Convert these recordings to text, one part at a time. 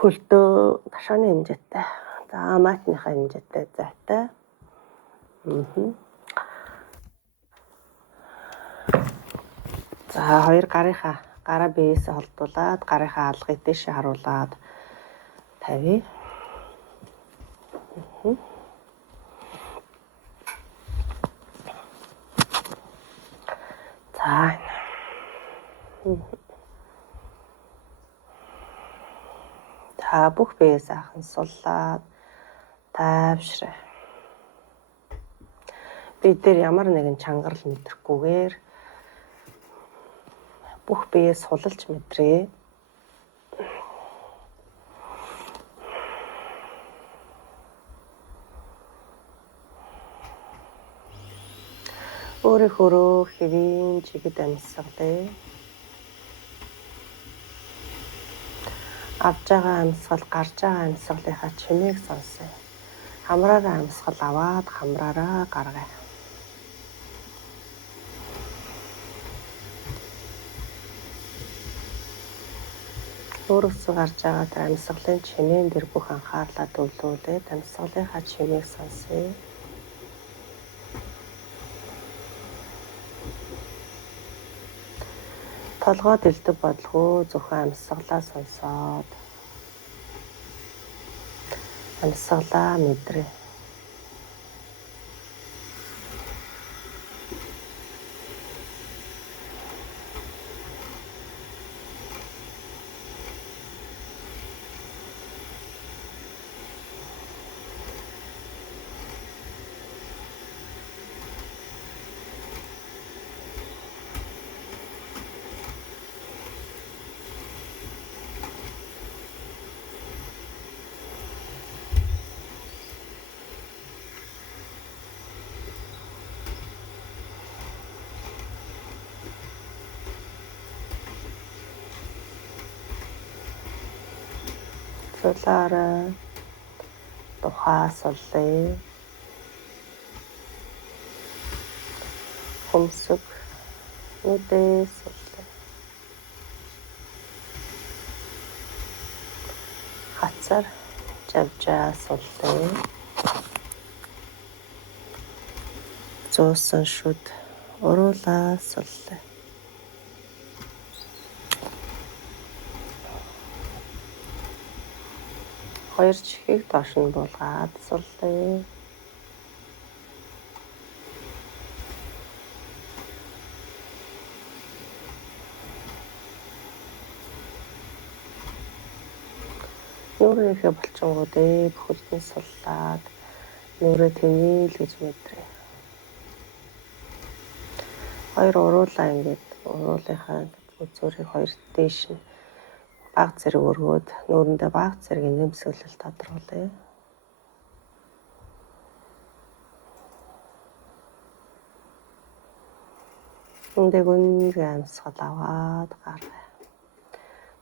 хөлтөө ташааны хэмжээтэй. За матныхаа хэмжээтэй зайтай. За хоёр гараа биеэсээ холдуулаад гарынхаа алгыг дээшээ харуулад тавья. За бүх биеэсээ ахын суллаад тайвшраа. Бид дээр ямар нэгэн чангарал мэдрэхгүйгээр бүх биеэ сулалж мэдрээ. Өөрийнхөө хэвийн чигэд амьсгалыг авж байгаа амьсгал, гарч байгаа амьсгалынхаа чимээг сонсъё. Хамраараа амьсгал аваад хамраараа гаргая. Өөрөөсөө гарч байгаа тэр амьсгалын чимээн дээр бүх анхаарлаа төвлөрүүлээд амьсгалынхаа чимээг сонсъё. Толгой дэлдэг бодлого зөвхөн амьсгалаа сонсоод амьсгалаа мэдрээ. Сулаараа тухаа суллая. Хөмсөг нүдээ суллая. Хацар жавжаа суллая. Зуусан шүд уруулаа суллая. Хоёр чихийг доош нь буулгаад суллая. Нүрийнхээ булчингуудыг хөлдөн суллаад нүрээ тэмээл гэж мэдрээ. Хоёр уруулаа ингээд уруулынхаа үзүүрийг хоёр дээш нь баг зэрэг өргөөд нүүрэндээ баг зэрэг нэмсгэлэл тодруулъя. Үндэ гүнзгий амьсгал аваад гаргая.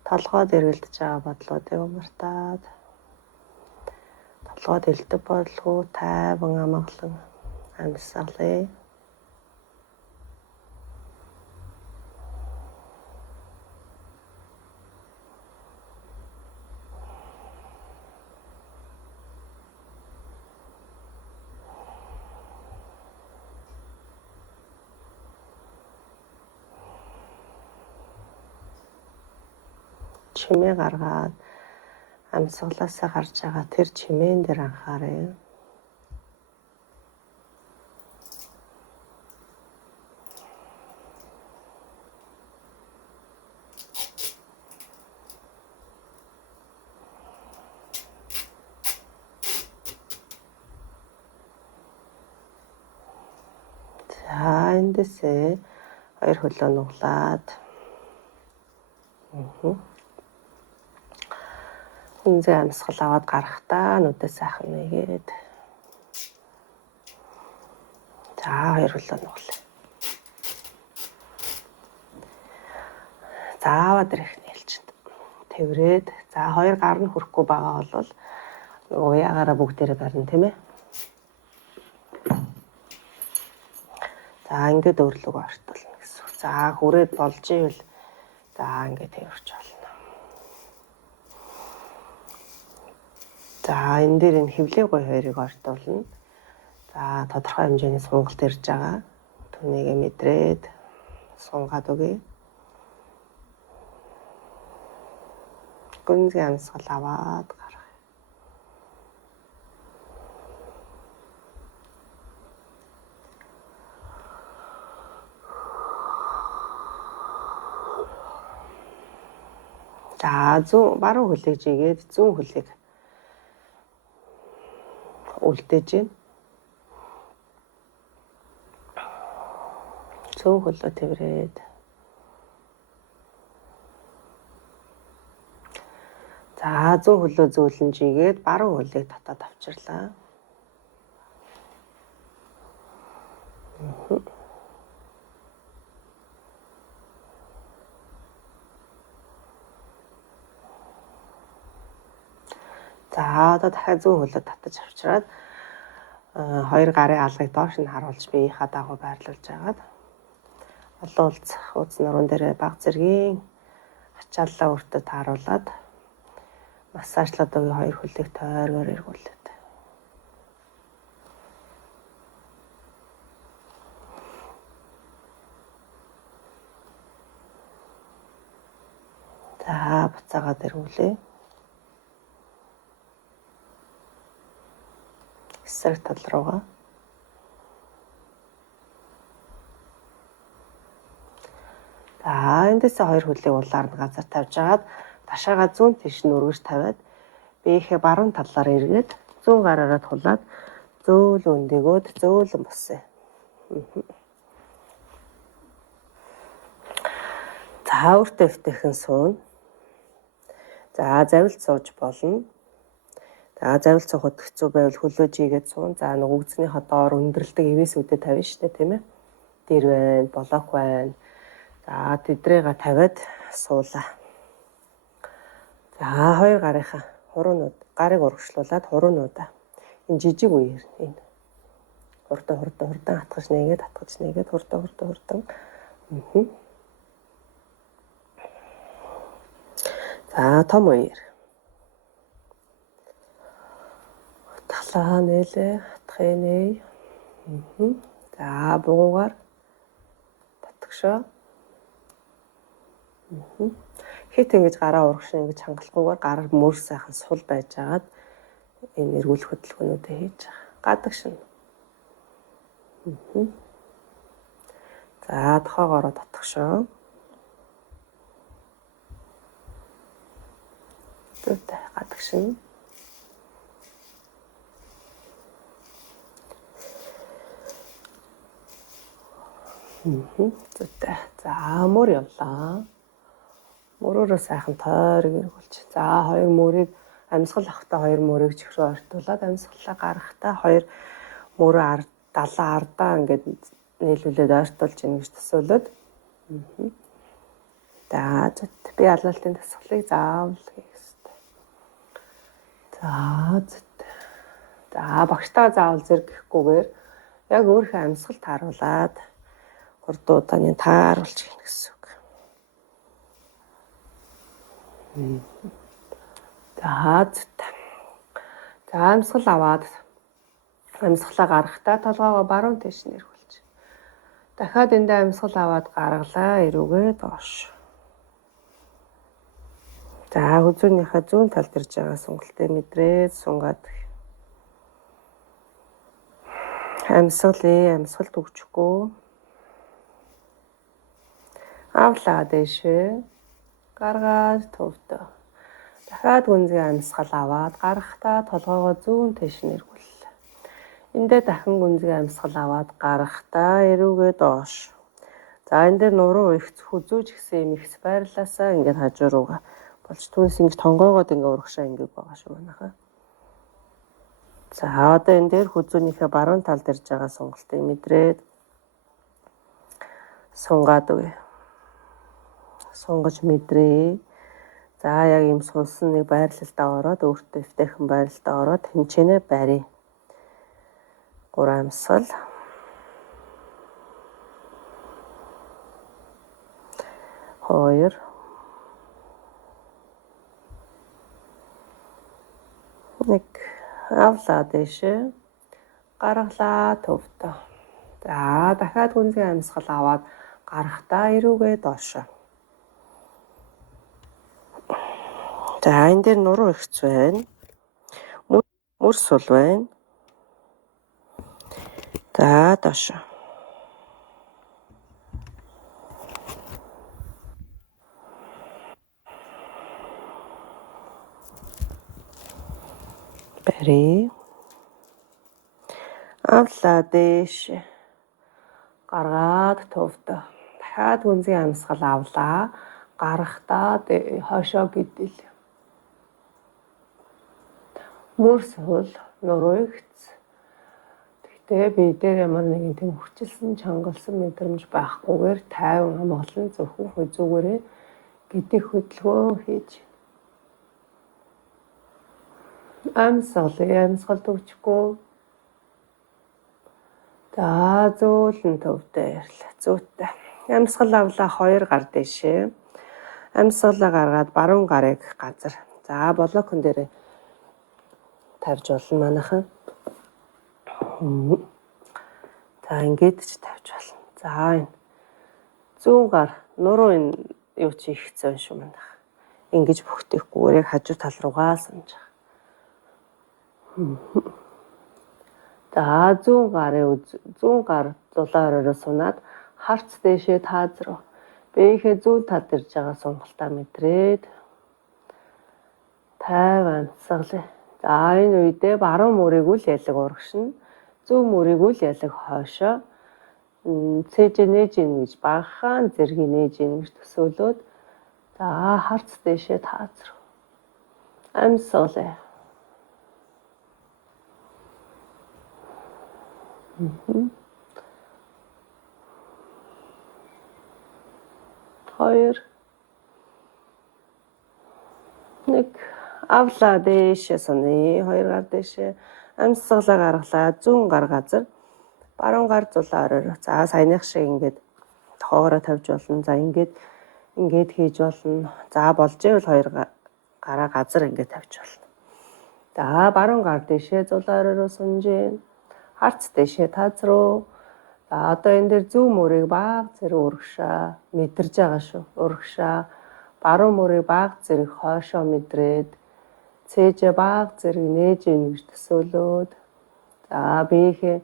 Толгойд эргэлдэж байгаа бодлуудыг умартаад толгойд элдв бодлого тайван амгалан амьсгалъя. Чимээ гаргаад амьсгалаасаа гарч байгаа тэр чимээн дээр анхаарай. За эндээсээ хоёр хөлөө нуглаад гүнзгий амьсгал аваад гарахдаа нүдээ сайхан нэгээд за хоёр хөлөө нуглаа. Заавад ирэх нээлчэнд тэврээд за хоёр гар нь хүрэхгүй байгаа бол уяагаараа бүгдээрээ барина тийм ээ. За ингээд өөрлөг ортолно гэсэн. За хүрээд болж ивэл за ингээд тэрвэрч болно. За энэ дээр энэ хөвлийн гуй хоёрыг ортуулна. За тодорхой хэмжээний сунгалт ирж байгаа. Түүнийг мэдрээд сунгаад өгье. Гүнзгий амьсгал аваад гаргая. За баруун хөлийг жигээд зүүн хөлийг үлдээж байна. Зүүн хөлөө тэрврээд. За зүүн хөлөө зөөлөн жигээд баруун хөлийг татаад авчирлаа. За одоо дахиад зүүн хөлөө татаж авчираад хоёр гарын алгыг доош нь харуулж биеийнхаа дагуу байрлуулж агаад олон улцах ууц нуруунд дээр баг зэргийн ачааллаа өөртөө тааруулаад массажлаад өгье хоёр хөлийг тойргоор эргүүлээд. За буцаагаад эргүүлээ. Эсрэг тал руугаа. За эндээсээ хоёр хөлийг улаар нь газар тавьж агаад ташаагаа зүүн тийш нь өргөж тавиад биеийнхээ баруун талаар эргээд зүүн гараараа тулаад зөөлөн дээгөөд зөөлөн босъё. За өөртөө өвтөйхэн суун. За завилт сууж болно. За завилт суухад хэцүү байвал хөлөө жигээд суун. За нэг үгзний доор өндөрлөдөг ивэсүүдэд тавина шүү дээ, тийм ээ. Дэр байна, блок байна. За тэдрээгээ тавиад суулаа. За хоёр гарынхаа хуруунууд гарыг урагшлуулад хуруунуудаа энэ жижиг үеэр энэ хурдан атгаж нэгээд хурдан. За том үеэр талаа нээлээ хатхын нээ. За бугуугаар татгшоо. Хит ингэж гараа урагшин ингэж хангалахгүйгээр гараар мөр сайхан сул байж агаад энэ эргүүлэх хөдөлгөөнүүдээ хийж байгаа. Гадагшин. За тохоогоороо татгшоо. Зүйтэй гадагшин. Зүйтэй. За мөр явлаа. Мөрөөрөө сайхан тойрог эргүүлж. За хоёр мөрийг амьсгал авахтаа хоёр мөрийг чихрөө ортуулад амьсгалаа гаргахтаа хоёр мөрөө далаа ардаа ингээд нийлүүлээд ортуулж ийн гэж төсөөлөд. За зүйтэй. Би алуултын дасгалыг заавал хийх хэрэгтэй. За зүйтэй. За багштаа заавал зэрэгэхгүйгээр яг өөрийнхөө амьсгал тааруулаад хурдууданы тааруулж гин гэсэн үг. За зүйтэй. За амьсгал аваад амьсгалаа гаргахтаа толгоогоо баруун тийш нь эргүүлж. Дахиад эндээ амьсгал аваад гаргалаа, эрүүгээ доош. За хүзүүнийхээ зүүн талд ирж байгаа сунгалтыг мэдрээд сунгаад. Амьсгалт өгчихгүй. Авлаа дэшээ. Гаргаад төвдөө. Дахиад гүнзгий амьсгал аваад гаргахтаа толгоогоо зүүн тийш нь эргүүллээ. Эндээ дахин гүнзгий амьсгал аваад гаргахтаа эрүүгээ доош. За энэ дээр нуруу хүзүүж гисэн юм ихс байрлаасаа ингээд хажуу руугаа болж түүнээс ингэж тонгоогоод ингээд урагшаа ингээд байгаа шүү манайхаа. За одоо энэ дээр хүзүүнийхээ баруун талд ирж байгаа сунгалтыг мэдрээд сунгаад өгье. Сунгаж мэдрээ. За яг юм сунсан нэг байрлалтаа ороод өөртөө өвтөйхэн байрлалтаа ороод хэмчээнэ барь. 3 амьсгал. 2 Нэг авлаа дэшээ. Гаргалаа төвдөө. За дахиад гүнзгий амьсгал аваад гарахдаа эрүүгээ доошоо. За энэ дээр нуруу ихц байна. Мөрс сул байна. За доошоо. Бари. Авлаа дэшээ. Гаргаад төвдөө. Дахиад гүнзгий амьсгал авлаа. Гарахдаа хойшоо гидэл. Мөрс сул нуруу ихц. Гэхдээ би дээр ямар нэгэн тийм хүчилсэн чангалсан мэдрэмж байхгүйгээр тайван амгалан зөвхөн хүзүүгээрээ гидэх хөдөлгөөн хийж амьсгал төвчгөө. За зөөлөн төвдөө ярьлаа. Зүйтэй. Амьсгал авлаа 2 гар дэшээ. Амьсгалаа гаргаад баруун гарыг газар. За блокон дээр тавьж болно манайхан. За ингэж ч тавьж болно. За энэ зүүн гар нуруу энэ юу чи ихцэн шүү манайх. Ингэж бүхтэйгүйгээр яг хажуу тал руугаа санаж. За зүүн гар зулаа оройроо сунаад харц дэшээ тааз руу. Биеийнхээ зүүн талд ирж байгаа сунгалтаа мэдрээд тайван амьсгалаа. За энэ үедээ баруун мөрийг үл ялэг урагшина. Зүүн мөрийг үл ялэг хойшоо цээж нээж ийн гэж багахан зэргийг нээж ийн гэж төсөөлөөд за харц дэшээ тааз руу. Амьсгалаа. Хоёр. Нэг авлаа дэшээ соны 2 гар дэшээ. Амьсгалаа гаргалаа зүүн гар газар. Баруун гар зулаа оройроо. За саяных шиг ингээд тоогоороо тавьж болно. За ингээд хийж болно. За болж ивэл 2 гараа газар ингээд тавьж болно. За баруун гар дэшээ зулаа оройроо сунжээ. Харц дэшээ тааз руу. За одоо энэ дээр зүүн мөрийг баг зэрэг урагшаа мэдэрж байгаа шүү. Урагшаа. Баруун мөрийг баг зэрэг хойшоо мэдрээд цээжээ баг зэрэг нээж ийн гэж төсөөлөөд за биеийнхээ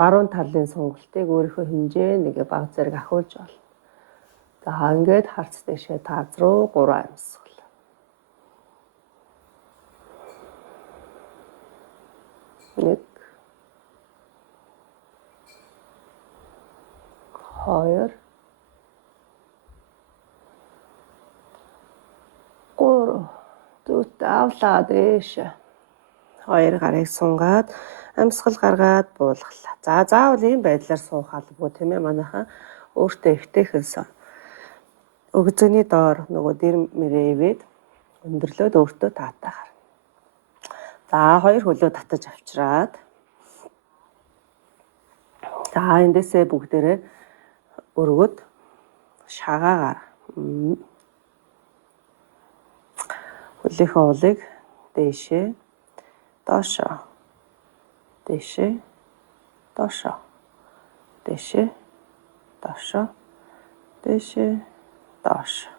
баруун талын сунгалтыг өөрийнхөө хэмжээ нэгэ баг зэрэг ахиулж болно. За ингээд харц дэшээ тааз руу 3 амьсгал. 1 2 3 зүйтэй авлаа дэшээ. 2 гарыг сунгаад амьсгал гаргаад буулгалаа. За заавал ийм байдлаар суух албагүй тийм ээ манайхаа өөртөө ихтэйхээс өгзөний доор нөгөө дэр мэрээ ивээд өндөрлөөд өөртөө таатай хар. За 2 хөлөө татаж авчираад за эндээсээ бүгдээрээ өргөд шагаагаар хөлийнхөө улыг дэшээ доошоо дэшээ доошоо дэшээ доошоо дэшээ доошоо.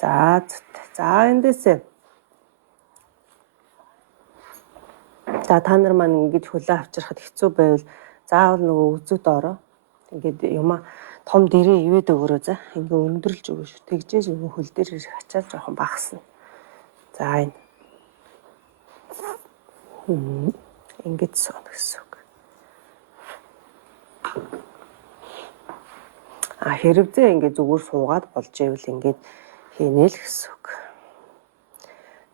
За эндээсээ за та нар маань ингэж хөлөө авчирхад хэцүү байвал заавал нөгөө үзүү доороо ингээд юма том дэрээ ивээд өгөрөө за ингээ өндөрлж өгөө шүү. Тэгжээж нөгөө хөл дээр ирэх ачаал жоохон багасна. За энэ ингэж суун гэсэн үг. Хэрвээ ингээ зүгээр суугаад болж ивэл ингээд хийнэ л гэсэн үг.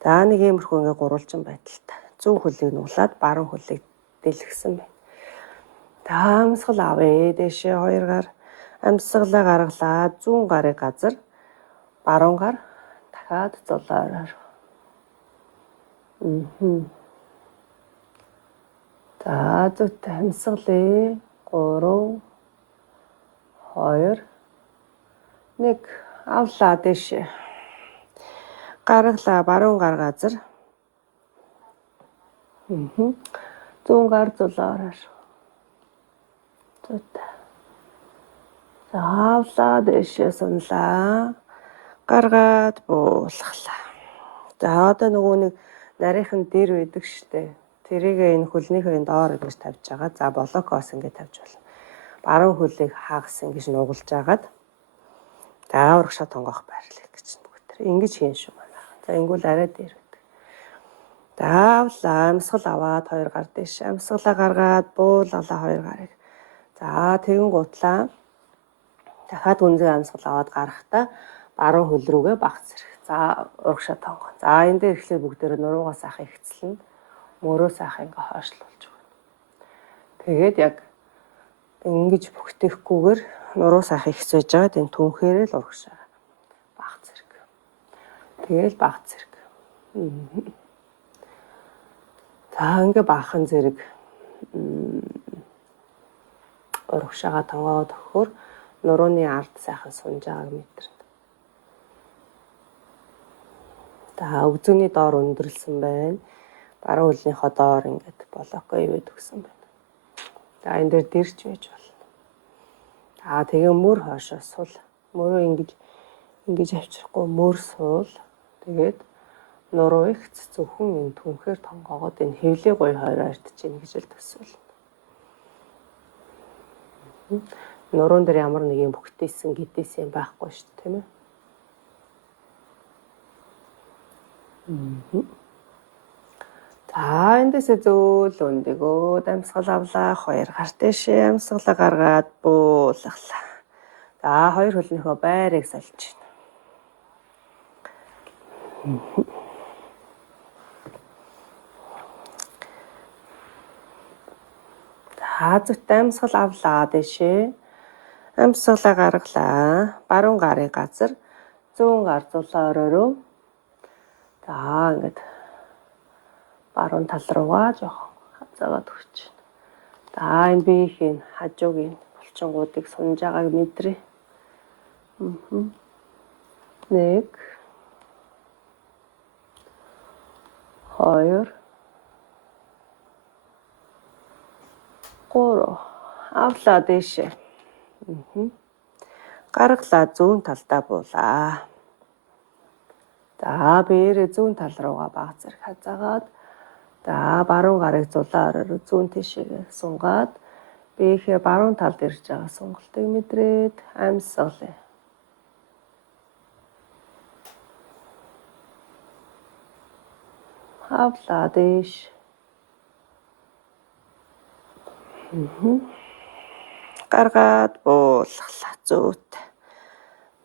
За нэг иймэрхүү ингээ гурвалжин байдалтай. Зүүн хөлийг нуулаад баруун хөлийг дэлгэсэн байна. За амьсгал авъя дэшээ 2 гар. Амьсгалаа гаргалаа зүүн гарын газар. Баруун гар дахиад зулаа оройроо. За зүйтэй амьсгалаа 3 2 1 авлаа дэшээ. Гаргалаа баруун гар газар. Зүүн гар зулаараар. Зүйтэй. За хавлаа дэшээ сунлаа. Гаргаад буулгалаа. За одоо нөгөө нэг нарийнхан дээр байдаг штэ. Тэрийг энэ хөлнийхөө доор ингэж тавьж байгаа. За блокоос ингэ тавьж болно. Баруун хөлийг хагас ингэж нугалж агаад. За урагшаа тонгоох байрлал гэж бүгд. Ингэж хийн шүү манай. За ингүүл арай дээр байдаг. За авлаа амьсгал аваад 2 гар дэш. Амьсгалаа гаргаад буулгалаа 2 гарыг. За тэгэн гутлаа. Дахиад гүнзгий амьсгал аваад гарахдаа баруун хөл рүүгээ баг зэрэг. За урагшаа тонгоо. За энэ дээр ихлээр бүгдээр нуруугаа сайхан ихцэлнэ. Мөрөө сайхан ингээ хойшлуулж өгнө. Тэгээд яг ингэж бүхтэйхгүйгээр нуруу сайхан ихсэж жаад энэ түнхээрээ л урагшаа баг зэрэг. Тэгээл баг зэрэг. За ингээ баахан зэрэг урагшаага тонгоод өгөхөөр нурууны ард сайхан сунж байгааг мэдэрнэ. За өгзөний доор өндөрлсөн байна. Баруун хөлнийхөө доор ингээд блоко ивэд өгсөн байна. За энэ дээр дэрч байж болно. За тэгээ мөр хойшоо сул. Мөрөө ингэж авчрахгүй мөр суул. Тэгээд нуруу ихц зөвхөн энэ түнхээр тонгоогоод энэ хэвлээ гоё хойроо ирдэж ийн гэж л төсөөлнө. Нуруун дээр ямар нэг юм бүхтэйсэн гэдээсэн байхгүй шүү дээ, тийм ээ. За эндээсээ зөөл өндөгөө амьсгал авлаа 2 гар дэшээ амьсгалаа гаргаад буулгалаа. За 2 хөлнийхөө байрыг сольж байна. За зүйтэй амьсгал авлаа дэшээ. Амьсгалаа гаргалаа. Баруун гарын газар зүүн гар зулаа өрөөрөө. За ингээд баруун тал руугаа жоохон хазаагаад өгч байна. За энэ биеийн хажуугийн булчингуудыг сунж байгааг мэдрээ. 1 2 3 авлаа дэшээ. Гаргалаа зүүн талдаа буулаа. За биеэрээ зүүн тал руугаа баг зэрэг хазаагаад за баруун гарыг зулаараа зүүн тишээгээ сунгаад биеийнхээ баруун талд ирж байгаа сунгалтыг мэдрээд амьсгалаа. Авлаа дэш. Гаргаад буулгалаа зүйтэй.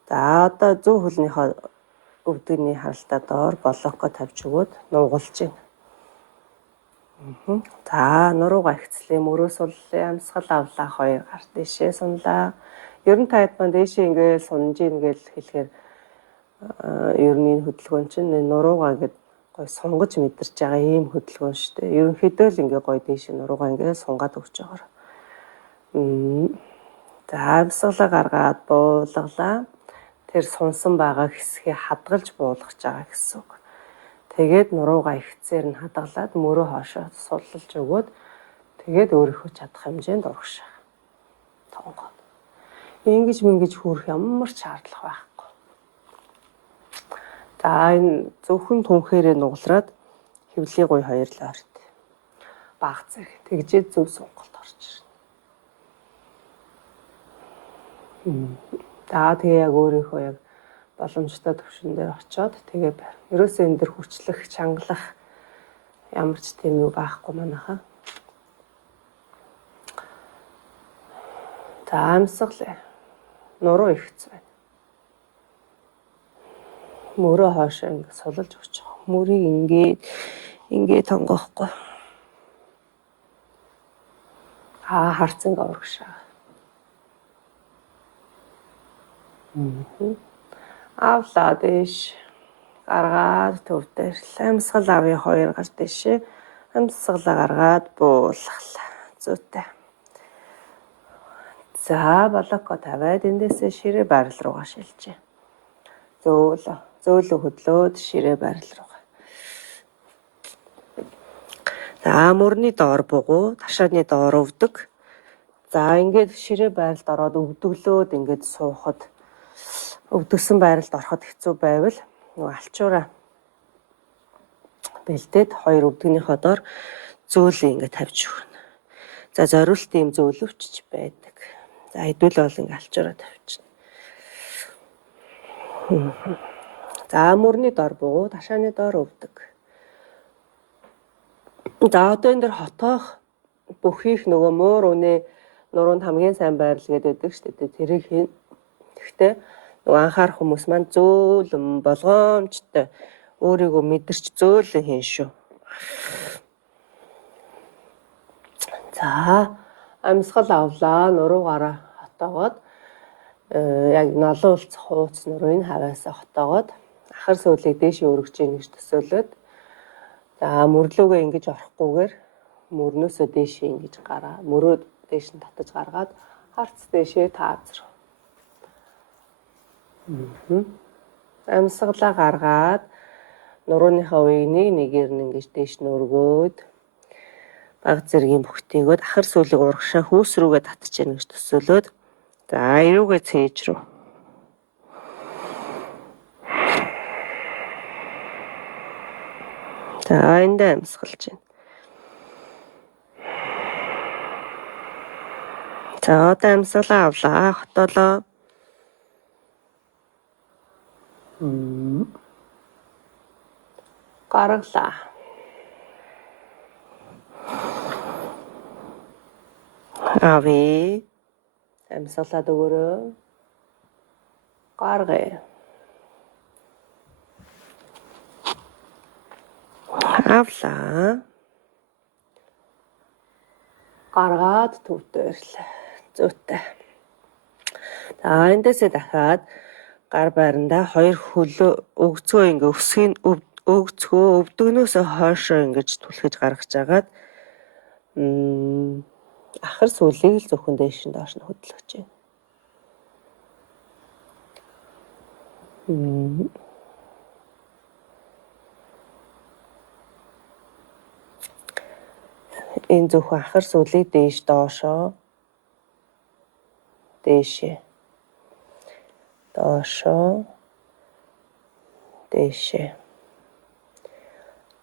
За одоо зүүн хөлнийхөө өвдөгний харалтаа доор блоко тавьж өгөөд нугалж байна. За нуруугаа ихцлээ мөрөө суллаа амьсгал авлаа 2 гар дэшээ сунлаа. Ер нь та хэд маань дэшээ ингээл сунж ийн гэж хэлэхээр ер нь энэ хөдөлгөөн чинь нуруугаа ингээд гой сунгаж мэдэрч байгаа ийм хөдөлгөөн шүү дээ. Ерөнхийдөө л ингээ гой дэшээ нуруугаа ингээ сунгаад өгч байгаа. За амьсгалаа гаргаад буулгалаа. Тэр сунсан байгаа хэсгээ хадгалж буулгаж байгаа гэсэн үг. Тэгээд нуруугаа ихцээр нь хадгалаад мөрөө хоошоо суллаж өгөөд тэгээд өөрийнхөө чадах хэмжээнд урагшаа тонгоо. Ингэж мэнгэж хүрэх ямар ч шаардлага байхгүй. За энэ зөвхөн түнхээрээ нугалраад хэвлээ гоё хоёрлоо орд. Баг зэрэг тэгжээд зөв сонголт орж ирнэ. За тэгээ яг өөрийнхөө яг боломжтой төвшин дээр очиод тэгээ байр. Ерөөсөө энэ дэр хүчлэх, чангалах ямар ч тийм юу байхгүй манайхаа. За амьсгалаа. Нуруу ихц байна. Мөрөө хоошоо ингэ сулж өгч байгаа. Мөрийг ингээд тонгоохгүй. Харцан урагшаа. Авлаа дэш. Гаргаад төв дээр амьсгал авъя 2 гар дэшээ. Амьсгалаа гаргаад буулгалаа. Зүйтэй. За блоко тавиад эндээсээ ширээ байрал руугаа шилжээ. Зөөлө хөдлөөд ширээ байрал руугаа. За мөрний доор бугуу, ташааны доор өвдөг. За ингээд ширээ байралд ороод өвдөглөөд ингээд суухад өвдөгсөн байралд ороход хэцүү байвал нөгөө алчуураа бэлдээд хоёр өвдгөнийхөө доор зөөлөн ингээд тавьж өгнө. За зориулт ийм зөөлөвч байдаг. За хэдүүл бол ингээд алчуураа тавьчихна. За мөрний доор бугуу, ташааны доор өвдөг. За одоо энэ дэр хотоох бүхийх нөгөө муур үнэ нуруунд хамгийн сайн байрал гэдэг шүү дээ. Тэрийг хийн. Гэхдээ нөгөө анхаарах хүмүүс маань зөөлөн болгоомжтой өөрийгөө мэдэрч зөөлөн хийн шүү. За амьсгал авлаа, нуруугаараа хотоогоод яг налуу уулцах хууц нурууны хаваасаа хотоогоод ахар сүүлийг дээшээ өргөж ийн гэж төсөөлөд за мөрлөөгөө ингэж орохгүйгээр мөрнөөсөө дээшээ ингэж гараа мөрөө дээш нь татаж гаргаад харц дээшээ таазар. Амьсгалаа гаргаад нурууныхаа үеийг нэг нэгээр нь ингэж дээш нь өргөөд баг зэргийн бүхтэйгөөд ахар сүүлийг урагшаа хүүс рүүгээ татж яах гэж төсөөлөд за эрүүгээ цээж рүү. За эндээ амьсгалж байна. За одоо амьсгалаа авлаа, хотоолоо. Гаргалаа. Ави амьсгалаад өгөөрөө. Гаргая. Авлаа. Гаргаад төвдөө ирлээ. Зүйтэй. За эндээсээ дахиад гар байрандаа хоёр хөлөө өгцгөө ингээ өсгийн өгцгөө өвдөгнөөсөө хойшоо ингэж түлхэж гаргаж агаад ахар сүүлийг л зөвхөн дээш нь доош нь хөдлөж байна. Энэ зөвхөн ахар сүүлийг дээш доошоо дээшээ доошоо дээшээ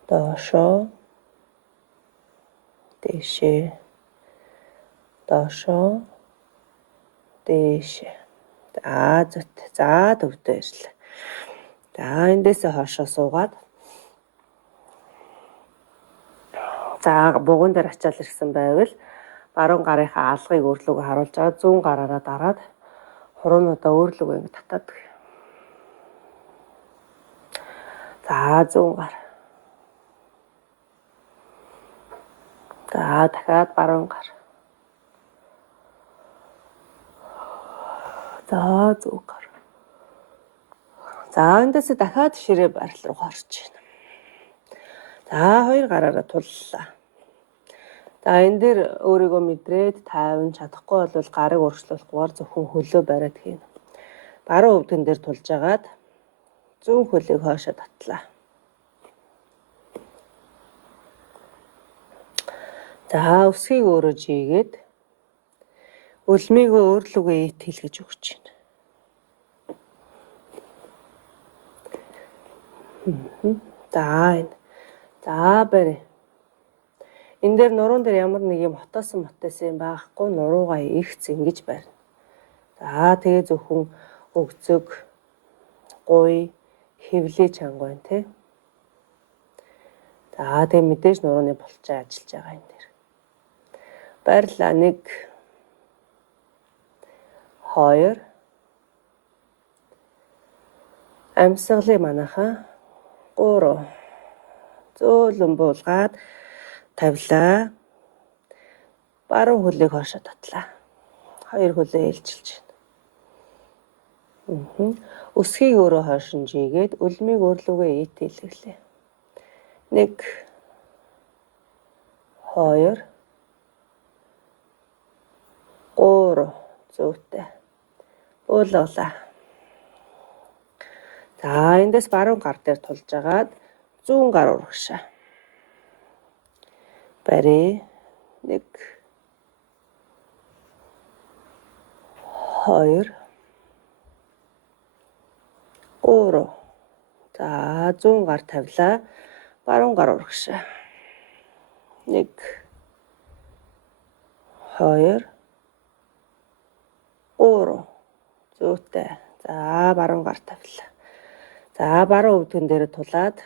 доошоо дээшээ доошоо дээшээ. За зүт. За төвдөө ирлээ. За эндээсээ хойшоо суугаад за бугуун дээр ачаал ирсэн байвал баруун гарынхаа алгыг өөрлөгөө харуулж байгаа зүүн гараараа дараад хуруунуудаа өөрлөгөө ингэ татаад. За зүүн гар. За дахиад баруун гар. За зүүн гар. За эндээсээ дахиад ширээ байрал руу орж байна. За хоёр гараараа туллаа. За энэ дээр өөрийгөө мэдрээд тайван чадахгүй бол гарыг өргөжлүүлэхгүйгээр зөвхөн хөлөө бариад хийнэ. Баруун өвдгөн дээр тулж агаад зүүн хөлийг хойшоо татлаа. За өсгийг өөрөө жийгээд өлмийгөө өөрлөгөө ийт хийлгэж өгч байна. За энэ. За барь. Энэ дээр нуруунд дээр ямар нэг юм хотоосон мотосон байхгүй нуруугаа ихц ингэж барина. За тэгээ зөвхөн өгцөг гуй хевлээ чангуй тий. За тэгээ мэдээж нурууны булчаа ажиллаж байгаа энэ дээр. Баярлалаа 1 2 амьсгалыг манайхаа 3 зөөлөн буулгаад тавилаа. Баруун хөлийг хойшоо татлаа. Хоёр хөлөө ээлжилж байна. Өсгийг өөрөө хойшин жийгээд өлмийг өөрлөгөө ийт хийлгэлээ. 1 2 3 зүйтэй. Буулгалаа. За эндээс баруун гар дээр тулж агаад зүүн гар урагшаа. барья. 1 2 3. За 100 гар тавилаа. Баруун гар урагшаа. 1 2 3. Зүйтэй. За баруун гар тавилаа. За баруун өвдгөн дээр тулаад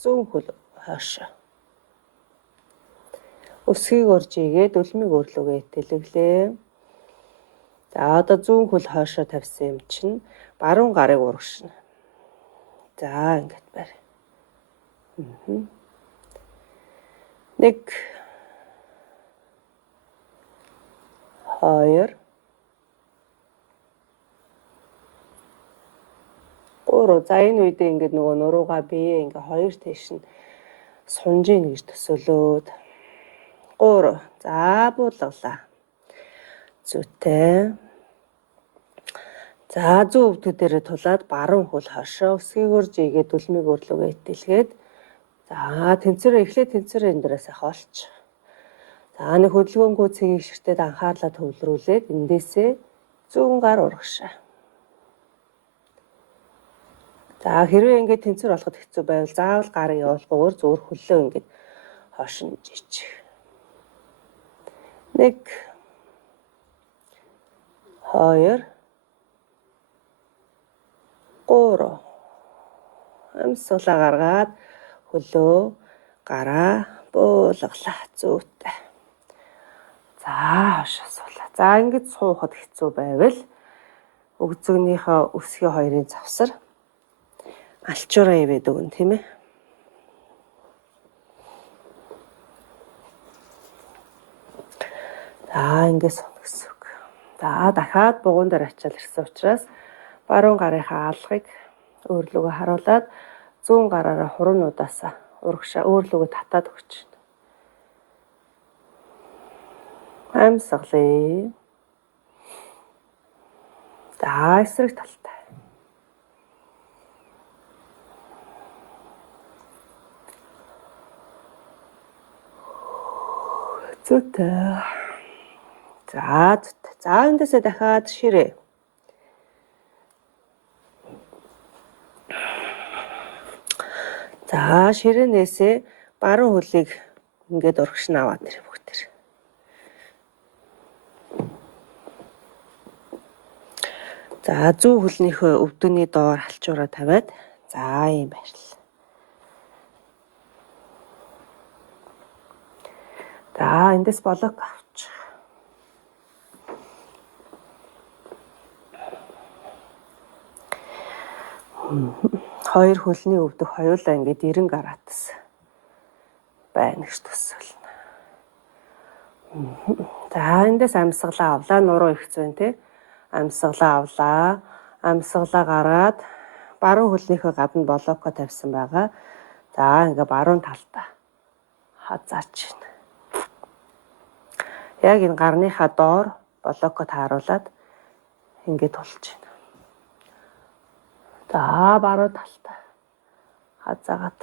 зүүн хөл хойшоо. Өсгийг орж игээд үлмийг өөрлөгөө итэлэглээ. За одоо зүүн хөл хойшоо тавьсан юм чинь баруун гарыг урагшна. За ингэж барь. 1 2 3. За энэ үедээ ингээд нөгөө нуруугаа бие ингээ хоёр тийш нь сунж ийн гэж төсөөлөөд 3. За буулгалаа. Зүйтэй. За зүүн өвдгөн дээр тулаад баруун хөл хойшоо өсгийг орж игээд үлмийг өөрлөгөө итэлгээд за тэнцвэр эхлээд тэнцвэр энэ дээрээс олч. За нэг хөдөлгөөнгөө цэгийг ширтээд анхаарлаа төвлөрүүлээд эндээсээ зүүн гар урагшаа. За хэрвээ ингээд тэнцвэр олоход хэцүү байвал заавал гарыг явуулахгүйгээр зүгээр хөллөө ингээд хошин жичих. 1 2 3. Амьсгалаа гаргаад хөлөө гараа буулгалаа. Зүйтэй. За хошоо суулаа. За ингэж суухад хэцүү байвал өгзөгнийхөө өсгийн хоёрын завсар алчуураа ивэд өгнө тийм ээ. За ингэж сунах гэсэн үг. За дахиад бугуун дээр ачаал ирсэн учраас баруун гарынхаа алгыг өөрлөгөө харуулад зүүн гараараа хуруунуудаас урагшаа өөрлөгөө татаад өгч байна. Амьсгалъя. За эсрэг талтай. Зүйтэй. За эндээсээ дахиад ширээ. За ширээнээсээ баруун хөлийг ингээд урагшна аваад ирэх бүгдээр. За зүүн хөлнийхөө өвдөгний доор алчуураа тавиад за ийм байрлал. За эндээс блок авчих. Хоёр хөлний өвдөх хоёулаа ингээд 90 градус байна гэж төсөөлнө. За эндээс амьсгалаа авлаа, нуруу их зүүн тий. Амьсгалаа авлаа. Амьсгалаа гаргаад баруун хөлнийхөө гадна блоко тавьсан байгаа. За ингээ баруун талдаа хазаач байна. Яг энэ гарныхаа доор блоко тааруулаад ингээ тулж байна. За баруун талдаа хазаагаад.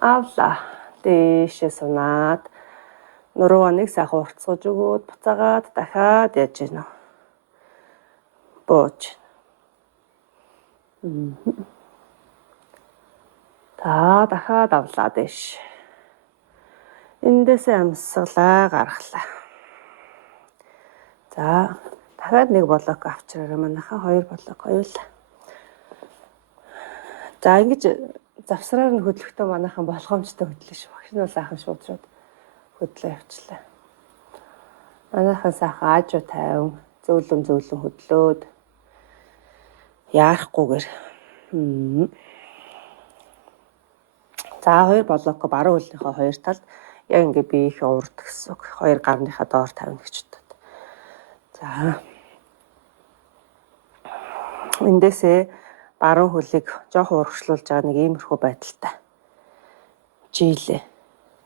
Авлаа. Дээшээ сунаад нуруугаа нэг сайхан уртсгож өгөөд буцаагаад дахиад яаж гинэ. Бууж. За дахиад авлаа дээш. Эндээсээ амьсгалаа гаргалаа. За дахиад нэг блок авчраарай манайхаа 2 блок хоёулаа. За ингэж завсраар нь хөдлөхдөө манайхан болгоомжтой хөдлөн шүү. Багш нь сайхан шууд хөдлөө явчлаа. Манайхан сайхан аажуу тайван зөөлөн хөдлөөд яарахгүйгээр. За 2 блоко баруун хөлнийхөө 2 талд яг ингээ биеийнхээ урд гэсэн үг. 2 гарныхаа доор тавина гэж боддог. За эндээсээ баруун хөлийг жоохон урагшлуулж байгаа нэг иймэрхүү байдалтай. Жилээ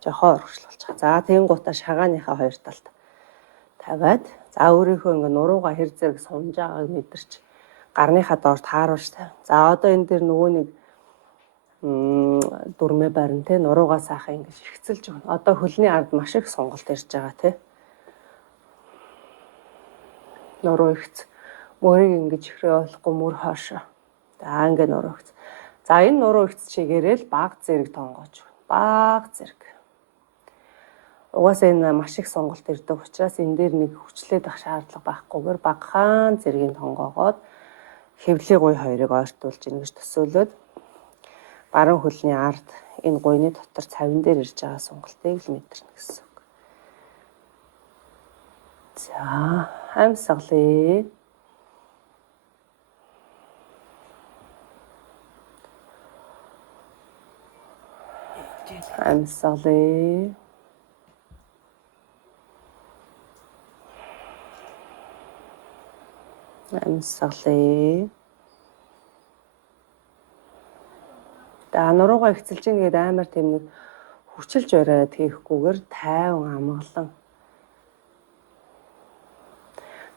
жоохон урагшлуулж байгаа. За тэнгуутаа шагааныхаа 2 талд тавиад за өөрийнхөө ингээ нуруугаа хэр зэрэг сунж байгааг мэдэрч гарныхаа доорт хааруулж тавь. За одоо энэ дээр нөгөө нэг дүрмээ барин те нуруугаа сайхан ингэж ихцэлж өгнө. Одоо хөлний ард маш их сонголт ирж байгаа те. Нуруу ихц. Мөрийг ингэж ихрээ болохгүй мөр хоошоо. За ингэ нуруу ихц. За энэ нуруу ихц чигээрэл баг зэрэг тонгооч. Баг зэрэг. Угаасаа энэ маш их сонголт ирдэг учраас энэ дээр нэг хүчлээд ах шаардлага байхгүйгээр багахан зэргийн тонгоогоод хэвлээ гуй хоёрыг ойртуулж ингэж төсөөлөд баруун хөлний ард энэ гуйны дотор цавин дээр ирж байгаа сонголтыг л мэдэрнэ гэсэн үг. За амьсгалъя. Амьсгалъя. Амьсгалъя. Нуруугаа ихцэлж ингээд амар тийм нэг хүчилж бариад хийхгүйгээр тайван амгалан.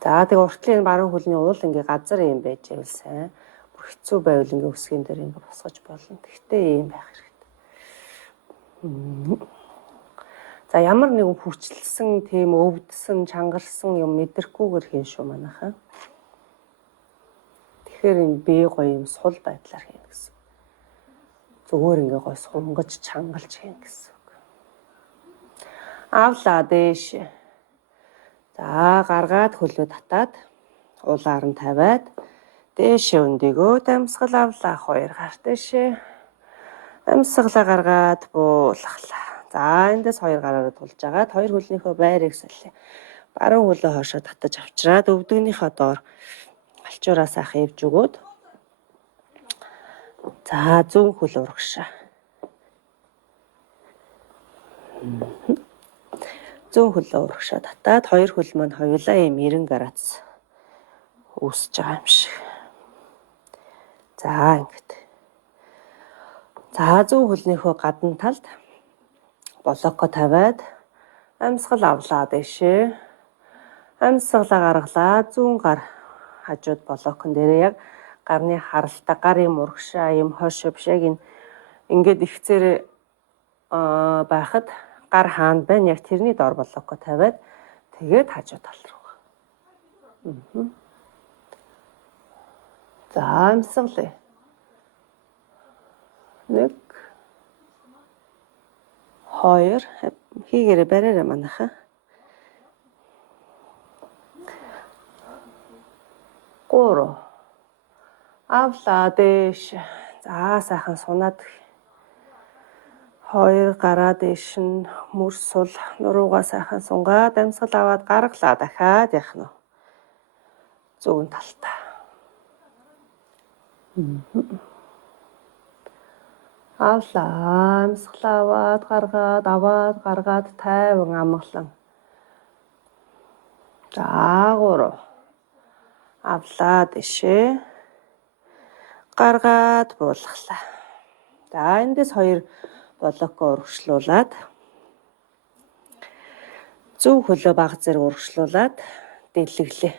За тэг уртлын баруун хөлний уул ингээ газар юм байж байвал сайн. Бүр хэцүү байвал ингээ өсгөн дээр ингээ босгож болно. Гэхдээ ийм байх хэрэгтэй. За ямар нэгэн хүчлсэн тийм өвдсөн, чангарсан юм мэдрэхгүйгээр хийн шүү манайхаа. Тэгэхээр энэ бие гоё юм сул байдлаар хийн гэсэн. Зүгээр ингээ гой сунгаж чангалж хийн гэсэн үг. Авлаа дээш. За гаргаад хөлөө татаад улаар нь тавиад дээшээ өндөгөө дамсгал авлаа 2 гар дээшээ. Дамсгалаа гаргаад буулгалаа. За эндээс 2 гараараа тулж агаад 2 хөлнийхөө байрыг солио. Баруун хөлөө хоошоо татаж авчраад өвдөгнийхөө доор алчуураа сайхан ивж өгөөд. За зүүн хөл урагшаа. Зүүн хөлөө урагшаа татаад 2 хөл маань хоёулаа ийм 90 градус үүсэж байгаа юм шиг. За ингэж. За зүүн хөлнийхөө гадна талд болоко тавиад амьсгал авлаа дээшээ. Амьсгалаа гаргалаа зүүн гар хажууд болокон дээрээ яг гарны харалтаа гар юм урагшаа юм хойшоо биш яг ингээд ихцээр байхад гар хаанд байна. Яг тэрний доор болоко тавиад тэгээд хажуу тал руу. За амьсгалъя. 1 2 хийгээрээ бариараа манайхаа. 3 авлаа дээш. За сайхан сунаад 2 гараа дээш нь мөр сул нуруугаа сайхан сунгаад амьсгал аваад гаргалаа дахиад явах нь. Зүүн талтаа. Авлаа амьсгалаа аваад гаргаад тайван амгалан. За 3 авлаа дээшээ. Гаргаад буулгалаа. За эндээс 2 болоко урагшлуулад зүүн хөлөө бага зэрэг урагшлуулад дэлгэглээ.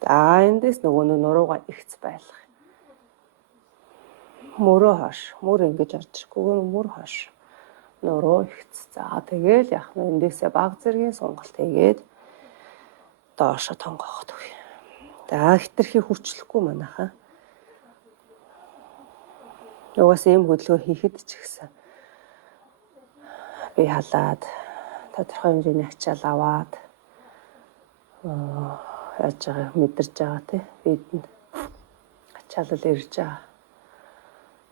За эндээс нөгөө нуруугаа ихц байлгах. Мөрөө хоош. Мөр ингэж орж ирэхгүйгээр мөр хоош. Нуруу ихц. За тэгэл яах вэ? Эндээсээ бага зэргийн сонголт хийгээд доошо тонгооход үгүй. За хитрхи хүчлэхгүй манайхаа. Угаасаа ийм хөдөлгөөн хийхэд ч гэсэн би халаад тодорхой хэмжээний ачаал аваад яаж байгаа мэдэрч байгаа тий бид ачаалал ирж байгаа.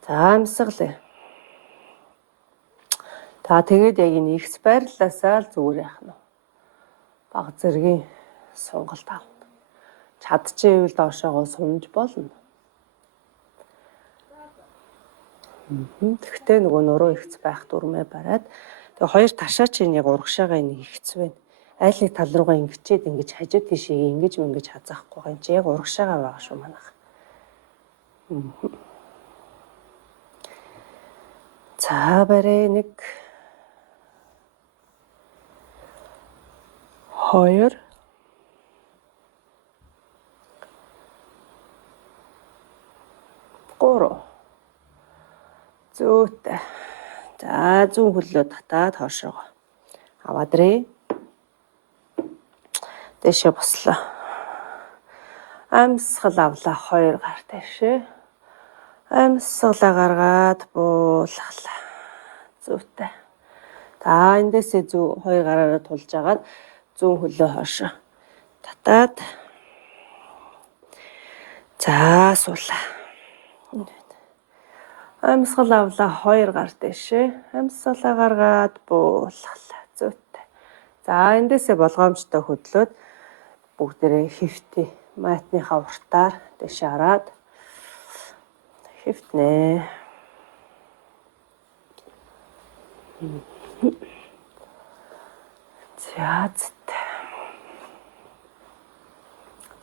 За амьсгалъя. Та тэгээд яг энэ ихс байрлалаасаа л зүгээр яах нь. Бага зэргийн сонголт авна. Чадчихвэл доошоогоо сунж болно. Тэгтээ нөгөө нуруу ихц байх дүрмээ бариад тэгээ 2 ташаа чинь яг урагшаага энэ ихц байна. Айл нэг тал руугаа ингэж хажууд тийшээ ингэж хазаахгүй байгаа юм чи яг урагшаага байгаа шүү манайх. За барай 1 2 Зүйтэй. За зүүн хөлөө татаад хоошоо аваад ирээ. Дэшээ бослоо. Амьсгал авлаа 2 гар дэшээ. Амьсгалаа гаргаад буулгалаа. Зүйтэй. За эндээсээ 2 гараараа тулж агаад зүүн хөлөө хоошоо татаад за суулаа. Амьсгал авлаа 2 гар дэшээ. Амьсгалаа гаргаад буулгалаа. Зүйтэй. За эндээсээ болгоомжтой хөдлөөд бүгдээрээ хифти матныхаа уртаар дэшээ хараад хифтнэ. Зяцтай.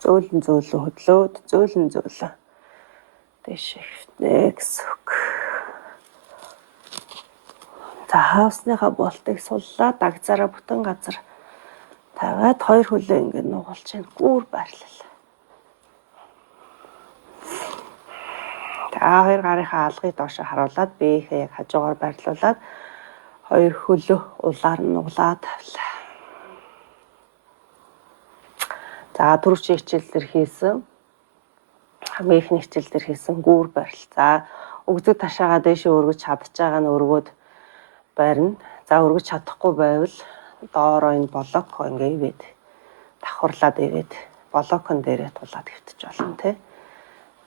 Зөөлөн хөдлөөд зөөлөн дэшээ хифтнэ гэсэн үг. За хаусныхаа болтыг суллаа дагзаараа бүтэн газар тавиад 2 хөлөө ингээд нугалж ийн гүүр байрлал. За 2 гарынхаа алгыг доошо харуулад биеийнхээ яг хажуугаар байрлуулад 2 хөлөө улаар нь нуглаад тавилаа. За түрүүчийн хичээлдэр хийсэн хамгийн ихний хичээлдэр хийсэн гүүр байрал. За өгзөг ташаагаа дээшээ өргөж чадж байгаа нь өргөөд байрна. За өргөж чадахгүй байвал доороо энэ блоко ингээ ивэд давхарлаад ивэд блокон дээрээ тулаад хэвтэж болно тий.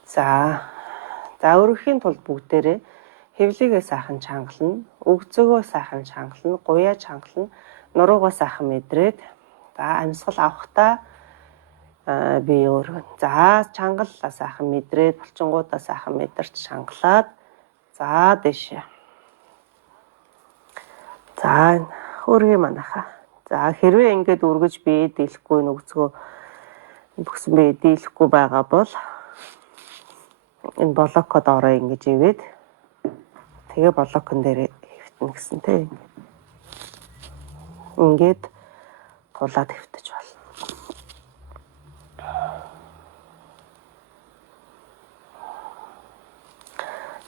За өргөхийн тулд бүгдээрээ хэвлийгээ сайхан чангална, өгзөгөө сайхан чангална, гуяа чангална, нуруугаа сайхан мэдрээд за амьсгал авахтаа би өргөн. За чангаллаа сайхан мэдрээд булчингуудаа сайхан мэдэрч чангалаад за дэшээ. За хөргий манайхаа. За хэрвээ ингээд өргөж бие дийлэхгүй нөгцгөө бүгсэн бие дийлэхгүй байгаа бол энэ блокод ороо ингэж ивэд тэгээ блокон дээр хэвтэн гэсэн тий. Ингээд тулаад хэвтэж болно.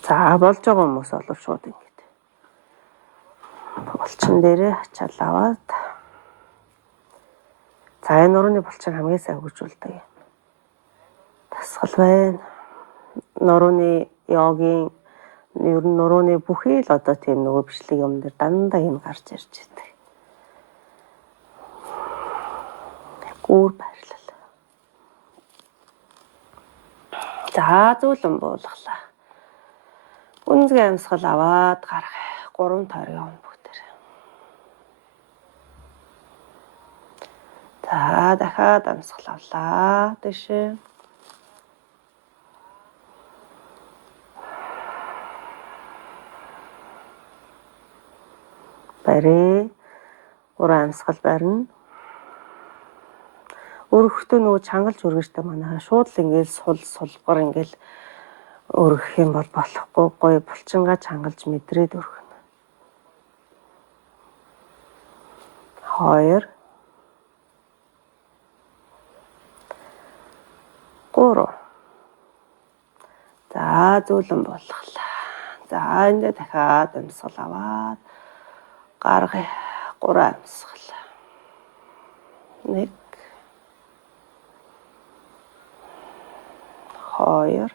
За болж байгаа хүмүүс олов шууд ингэж булчин дээрээ ачаал аваад за энэ нурууны булчин хамгийн сайн хөгжүүлдэг юм. Тасгал байна. Нурууны йогийн ер нь нурууны бүхий л одоо тийм нөгөө бичлэг юм дээр дандаа юм гарч ирж байдаг. Гүүр байрлал. За зөөлөн буулгалаа. Үнзгийн амьсгал аваад гаргая. 3 тойрог явна бүгдээр. За дахиад амьсгал авлаа. Дэшээ. Барэ. 3 амьсгал барина. Өргөхдөө нөгөө чангалж өргөжтэй манайхаа шууд л ингээл сулбар ингээл өргөх юм бол болохгүй гоё булчингаа чангалж мэдрээд өргөнө. 2 3 за зөөлөн буулгалаа. За энэ дахиад амьсгал аваад гаргая. 3 амьсгал. 1 2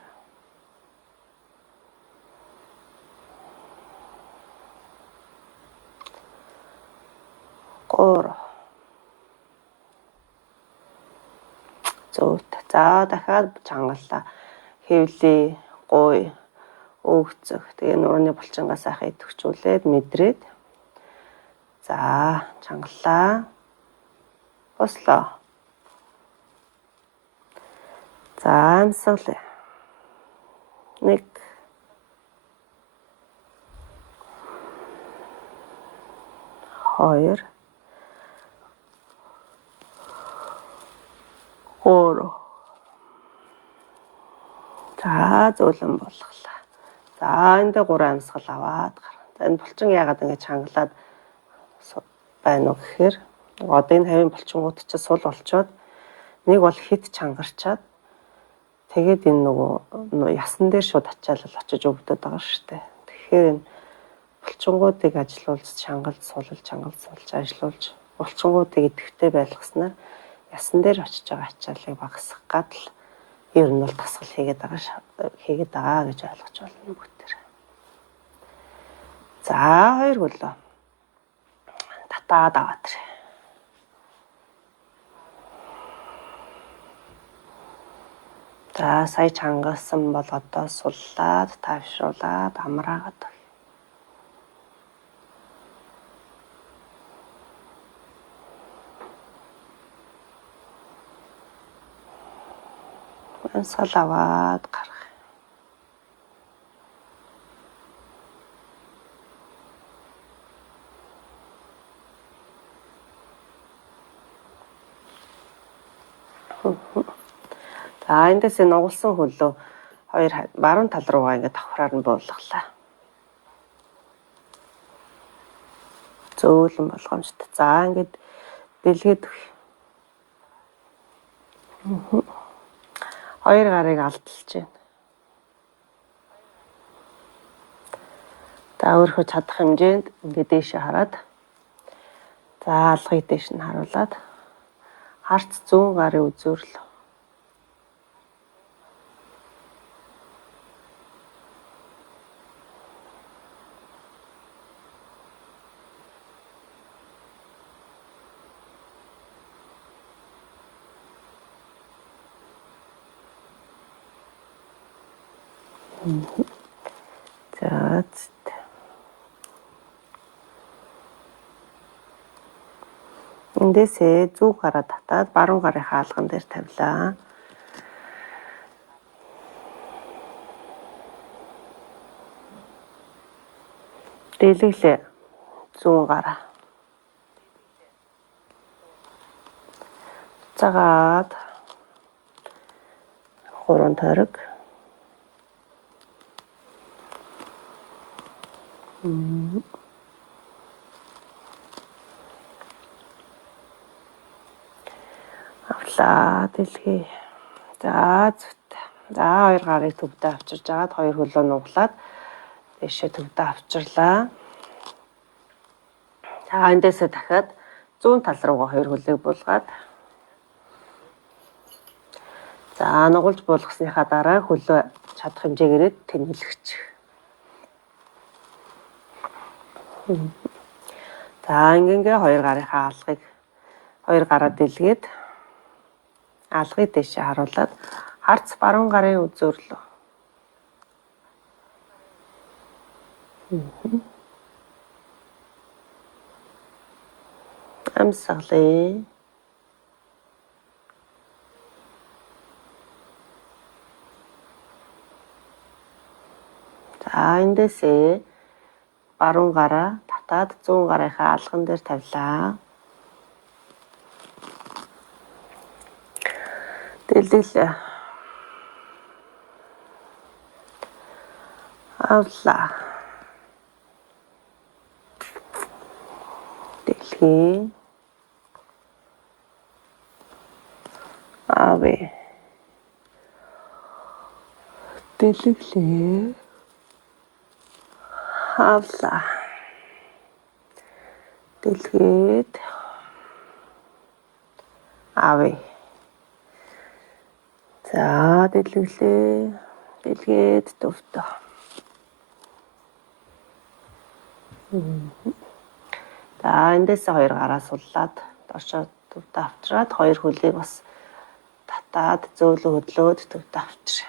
3 зүйтэй. За дахиад чангаллаа. Хэвлий, гуй, өгцөг. Тэгээ нурууны булчингаа сайхан идэвхжүүлээд мэдрээд. За чангаллаа. Бослоо. За амьсгал. 1 2 3 за зөөлөн буулгалаа. За энд 3 амьсгал аваад гарна. За энэ булчин яагаад ингэ чангалаад байна уу гэхээр одоо энэ хавийн булчингууд ч сул болчоод нэг бол хит чангарчаад тэгээд энэ нөгөө ясан дээр шууд ачаалал очиж өвдөд байгаа шүү дээ. Тэгэхээр энэ булчингуудыг ажилуулж, чангалж суулж ажилуулж, булчингуудыг идэвхтэй байлгаснаар ясан дээр очиж байгаа ачааллыг багасгах гад л ер нь бол тасгал хийгээд байгаа гэж ойлгож байна бүгдээр. За 2 хөлөө татаад аваад ирээ. За сая чангасан бол одоо суллаад, тавшруулаад, амраагаад байна. Сал аваад гарах. За эндээс нугалсан хөлөө хоёр баруун тал руугаа ингээд давхраар нь буулгалаа. Зөөлөн болгоомжтой. За ингээд дэлгээд өгье. Хоёр гарыг алдалж байна. За өөрөө чадах хэмжээнд ингээд дээшээ хараад. За алгыг дээш нь харуулад харц 100 гарын үзүүрлээ. За эндээсээ 100 гараа татаад баруун гарын хаалган дээр тавилаа. Дэлгэлээ 100 гараа. Цагаад 3 тойрог. Авлаа дэлхий. За зүт. За хоёр гарыг төвдөө авчирж агаад хоёр хөлөө нуглаад дэшээ төвдөө авчирлаа. За эндээсээ дахиад 100 тал руугаа хоёр хөлийг буулгаад. За нугалж буулгасныхаа дараа хөлөө чадах хэмжээгээр тэнэлгэж. За ингээ хоёр гарынхаа алгыг хоёр гараа дэлгээд алгыг дэшээ харуулад харц баруун гарын үзүүрлөө. Амсгалээ. За эндээсээ баруун гараа татаад 100 гарынхаа алган дээр тавилаа. Дэлгэлээ. Авлаа. Дэлхий. Аве. Дэлгэлээ. Авлаа. Дэлгээд. Аве. За дэлгэлээ. Дэлгээд төвтөө. За эндээсээ хоёр гараа суллаад доошоо төвдөө авчираад хоёр хөлийг бас татаад зөөлөн хөдлөөд төвдөө авчир.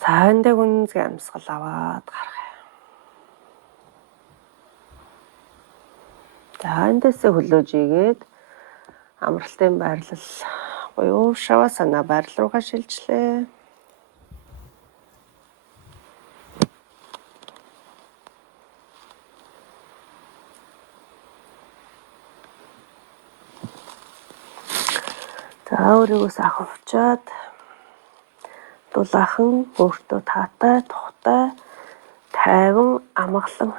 За эндээ гүнзгий амсгал аваад гарах. За эндээсээ хөлөөж игээд амралтын байрлал буюу шавасана байрлал руугаа шилжлээ. За өөрийгөө сахавчаад дулаахан өөртөө таатай, тухтай, тайван, амгалан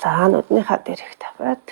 за нүднийхаа дээрх тавиад